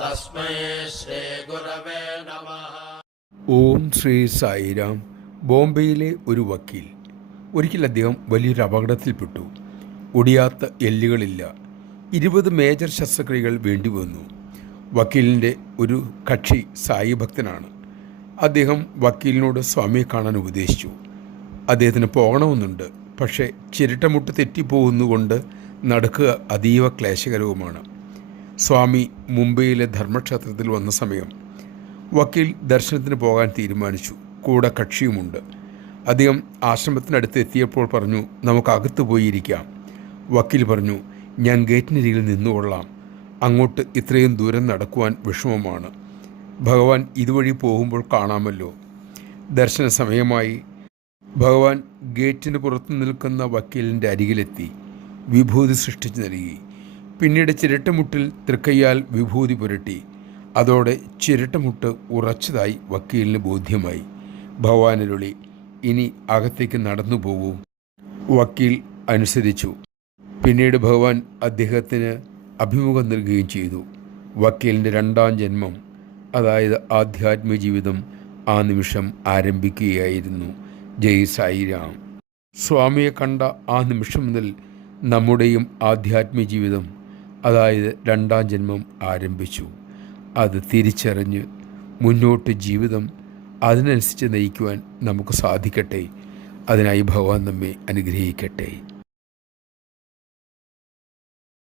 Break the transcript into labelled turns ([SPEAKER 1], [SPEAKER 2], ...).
[SPEAKER 1] തസ്മൈ ശ്രീ ഗുരവേ
[SPEAKER 2] ഓം ശ്രീ സായിരാം. ബോംബെയിലെ ഒരു വക്കീൽ. ഒരിക്കൽ അദ്ദേഹം വലിയൊരു അപകടത്തിൽപ്പെട്ടു. ഒടിയാത്ത എല്ലുകളില്ല. ഇരുപത് മേജർ ശസ്ത്രക്രിയകൾ വേണ്ടി വന്നു. വക്കീലിന്റെ ഒരു കക്ഷി സായി ഭക്തനാണ്. അദ്ദേഹം വക്കീലിനോട് സ്വാമിയെ കാണാൻ ഉപദേശിച്ചു. അദ്ദേഹത്തിന് പോകണമെന്നുണ്ട്. പക്ഷേ ചിരട്ടമുട്ട് തെറ്റിപ്പോകുന്നുകൊണ്ട് നടക്കുക അതീവ ക്ലേശകരവുമാണ്. സ്വാമി മുംബൈയിലെ ധർമ്മക്ഷേത്രത്തിൽ വന്ന സമയം വക്കീൽ ദർശനത്തിന് പോകാൻ തീരുമാനിച്ചു. കൂടെ കക്ഷിയുമുണ്ട്. അദ്ദേഹം ആശ്രമത്തിനടുത്ത് എത്തിയപ്പോൾ പറഞ്ഞു നമുക്ക് അകത്ത് പോയിരിക്കാം. വക്കീൽ പറഞ്ഞു ഞാൻ ഗേറ്റിനരികിൽ നിന്നുകൊള്ളാം അങ്ങോട്ട് ഇത്രയും ദൂരം നടക്കുവാൻ വിഷമമാണ്. ഭഗവാൻ ഇതുവഴി പോകുമ്പോൾ കാണാമല്ലോ. ദർശന സമയമായി ഭഗവാൻ ഗേറ്റിന് പുറത്തു നിൽക്കുന്ന വക്കീലിന്റെ അരികിലെത്തി. വിഭൂതി സൃഷ്ടിച്ചു നൽകി. പിന്നീട് ചിരട്ടമുട്ടിൽ തൃക്കയ്യാൽ വിഭൂതി പുരട്ടി. അതോടെ ചിരട്ടമുട്ട് ഉറച്ചതായി വക്കീലിന് ബോധ്യമായി. ഭവാനരുളി ഇനി അകത്തേക്ക് നടന്നു പോകൂ വക്കീൽ അനുസരിച്ചു. പിന്നീട് ഭഗവാൻ അദ്ദേഹത്തിന് അഭിമുഖം നൽകുകയും ചെയ്തു. വക്കീലിന്റെ രണ്ടാം ജന്മം അതായത് ആധ്യാത്മിക ജീവിതം ആ നിമിഷം ആരംഭിക്കുകയായിരുന്നു. ജയ് സായിരാം. സ്വാമിയെ കണ്ട ആ നിമിഷം മുതൽ നമ്മുടെയും ആധ്യാത്മിക ജീവിതം അതായത് രണ്ടാം ജന്മം ആരംഭിച്ചു. അത് തിരിച്ചറിഞ്ഞ് മുന്നോട്ട് ജീവിതം അതിനനുസരിച്ച് നയിക്കുവാൻ നമുക്ക് സാധിക്കട്ടെ. അതിനായി ഭഗവാൻ നമ്മെ അനുഗ്രഹിക്കട്ടെ.